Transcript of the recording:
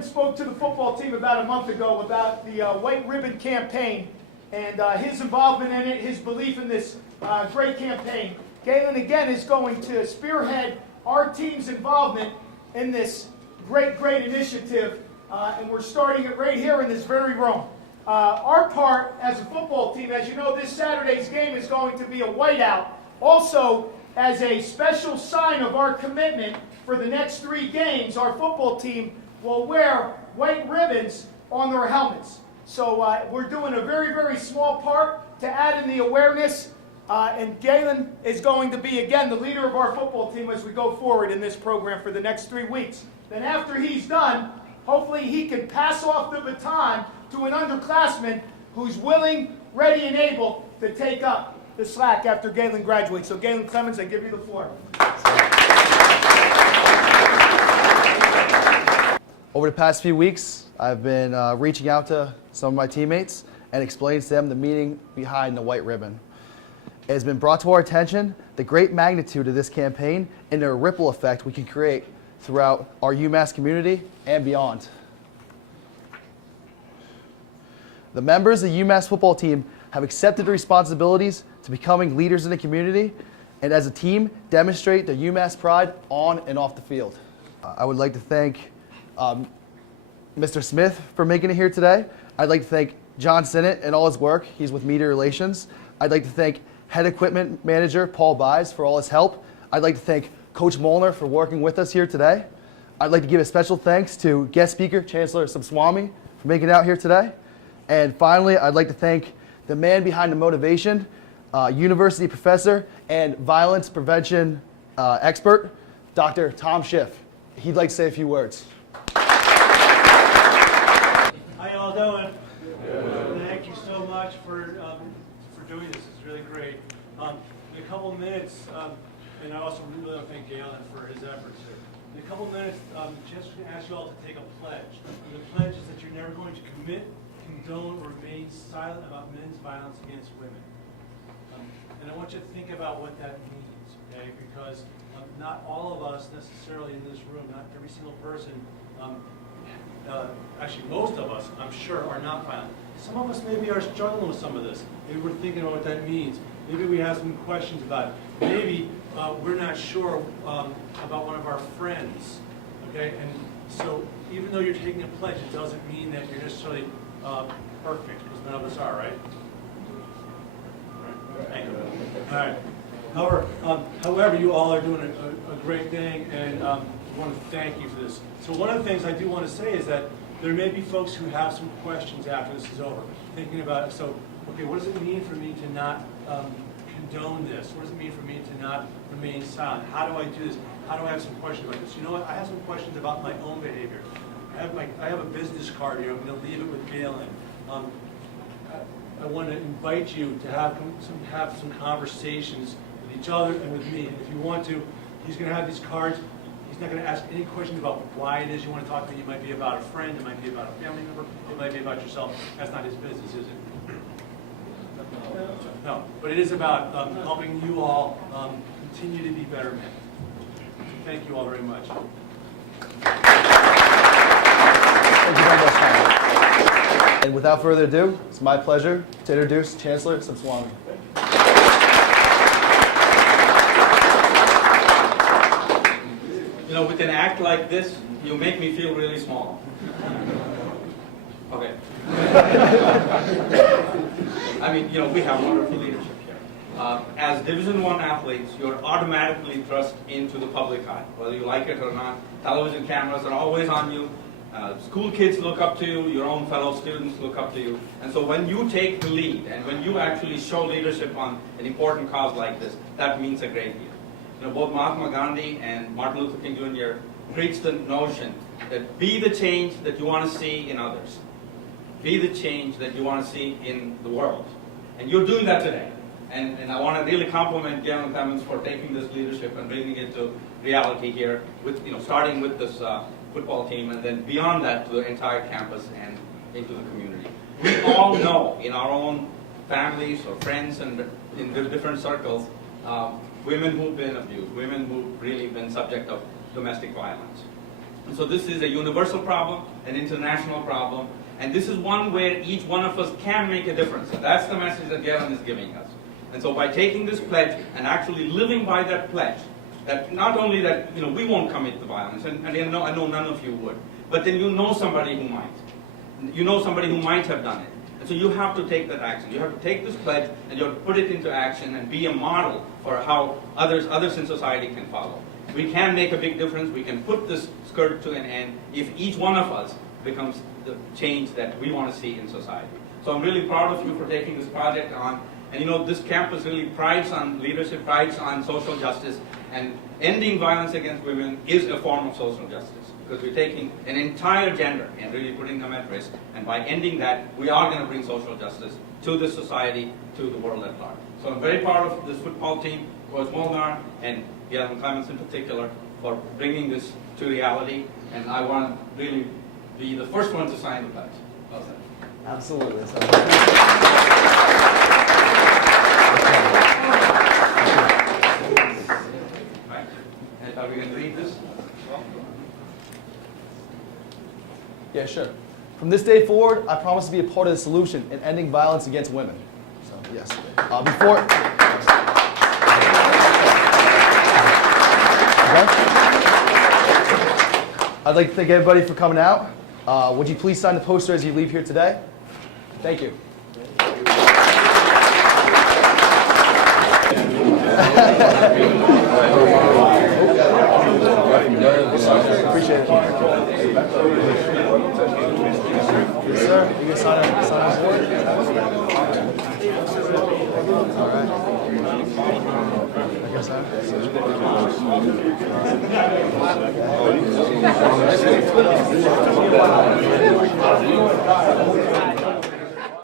Clemons spoke to the football team about a month ago about the White Ribbon campaign and his involvement in it, his belief in this great campaign. Galen, again, is going to spearhead our team's involvement in this great initiative, and we're starting it right here in this very room. Our part as a football team, as you know, this Saturday's game is going to be a whiteout. Also, as a special sign of our commitment for the next 3 games, our football team will wear white ribbons on their helmets. So we're doing a very small part to add in the awareness, and Galen is going to be, again, the leader of our football team as we go forward in this program for the next 3 weeks. Then after he's done, hopefully he can pass off the baton to an underclassman who's willing, ready, and able to take up the slack after Galen graduates. So Galen Clemons, I give you the floor. Over the past few weeks, I've been reaching out to some of my teammates and explaining to them the meaning behind the white ribbon. It has been brought to our attention the great magnitude of this campaign and the ripple effect we can create throughout our UMass community and beyond. The members of the UMass football team have accepted the responsibilities to becoming leaders in the community, and as a team, demonstrate their UMass pride on and off the field. I would like to thank Mr. Smith for making it here today. I'd like to thank John Sinnott and all his work. He's with Media Relations. I'd like to thank Head Equipment Manager Paul Buys for all his help. I'd like to thank Coach Molnar for working with us here today. I'd like to give a special thanks to guest speaker Chancellor Subswamy for making it out here today. And finally, I'd like to thank the man behind the motivation, university professor and violence prevention expert, Dr. Tom Schiff. He'd like to say a few words. How y'all doing? Good. Thank you so much for doing this. It's really great. In a couple of minutes, and I also really want to thank Galen for his efforts here. In a couple of minutes, just going to ask you all to take a pledge. And the pledge is that you're never going to commit, condone, or remain silent about men's violence against women. And I want you to think about what that means, okay? Because not all of us necessarily in this room, not every single person, actually most of us, I'm sure, are not violent. Some of us maybe are struggling with some of this. Maybe we're thinking about what that means. Maybe we have some questions about it. Maybe we're not sure about one of our friends, okay? And so even though you're taking a pledge, it doesn't mean that you're necessarily perfect, because none of us are, right? Thank you. All right. However, you all are doing a great thing, and I want to thank you for this. So one of the things I do want to say is that there may be folks who have some questions after this is over, thinking about it. So, okay, what does it mean for me to not condone this? What does it mean for me to not remain silent? How do I do this? How do I have some questions about this? You know what? I have some questions about my own behavior. I have a business card here. I'm going to leave it with Galen. I want to invite you to have some conversations with each other and with me. And if you want to, he's going to have these cards. He's not going to ask any questions about why it is you want to talk to me. It might be about a friend. It might be about a family member. It might be about yourself. That's not his business, is it? No. But it is about helping you all continue to be better men. Thank you all very much. Thank you very much, Tom. And without further ado, it's my pleasure to introduce Chancellor Subswamy. You know, with an act like this, you make me feel really small. Okay. I mean, you know, we have wonderful leadership here. As Division I athletes, you're automatically thrust into the public eye, whether you like it or not. Television cameras are always on you. School kids look up to you, your own fellow students look up to you. And so when you take the lead and when you actually show leadership on an important cause like this, that means a great deal. You know, both Mahatma Gandhi and Martin Luther King Jr. preached the notion that be the change that you want to see in others. Be the change that you want to see in the world. And you're doing that today. And I want to really compliment Galen Clemons for taking this leadership and bringing it to reality here, with, you know, starting with this football team and then beyond that to the entire campus and into the community. We all know in our own families or friends and in the different circles, women who've been abused, women who've really been subject of domestic violence. And so this is a universal problem, an international problem, and this is one where each one of us can make a difference. And that's the message that Galen is giving us. And so by taking this pledge and actually living by that pledge, that not only that we won't commit the violence, and I know none of you would, but then you know somebody who might. You know somebody who might have done it. And so you have to take that action. You have to take this pledge and you have to put it into action and be a model for how others in society can follow. We can make a big difference. We can put this scourge to an end if each one of us becomes the change that we want to see in society. So I'm really proud of you for taking this project on. And this campus really prides on leadership, prides on social justice, and ending violence against women is a form of social justice, because we're taking an entire gender and really putting them at risk, and by ending that, we are going to bring social justice to the society, to the world at large. So I'm very proud of this football team, Coach Molnar, and Galen Clemons in particular, for bringing this to reality, and I want to really be the first one to sign the pledge. How's that? Absolutely. Right. And are we going to read this? Yeah, sure. From this day forward, I promise to be a part of the solution in ending violence against women. So, yes. Before. I'd like to thank everybody for coming out. Would you please sign the poster as you leave here today? Thank you. Appreciate it. Yes, sir. You can sign on board. All right. I guess I.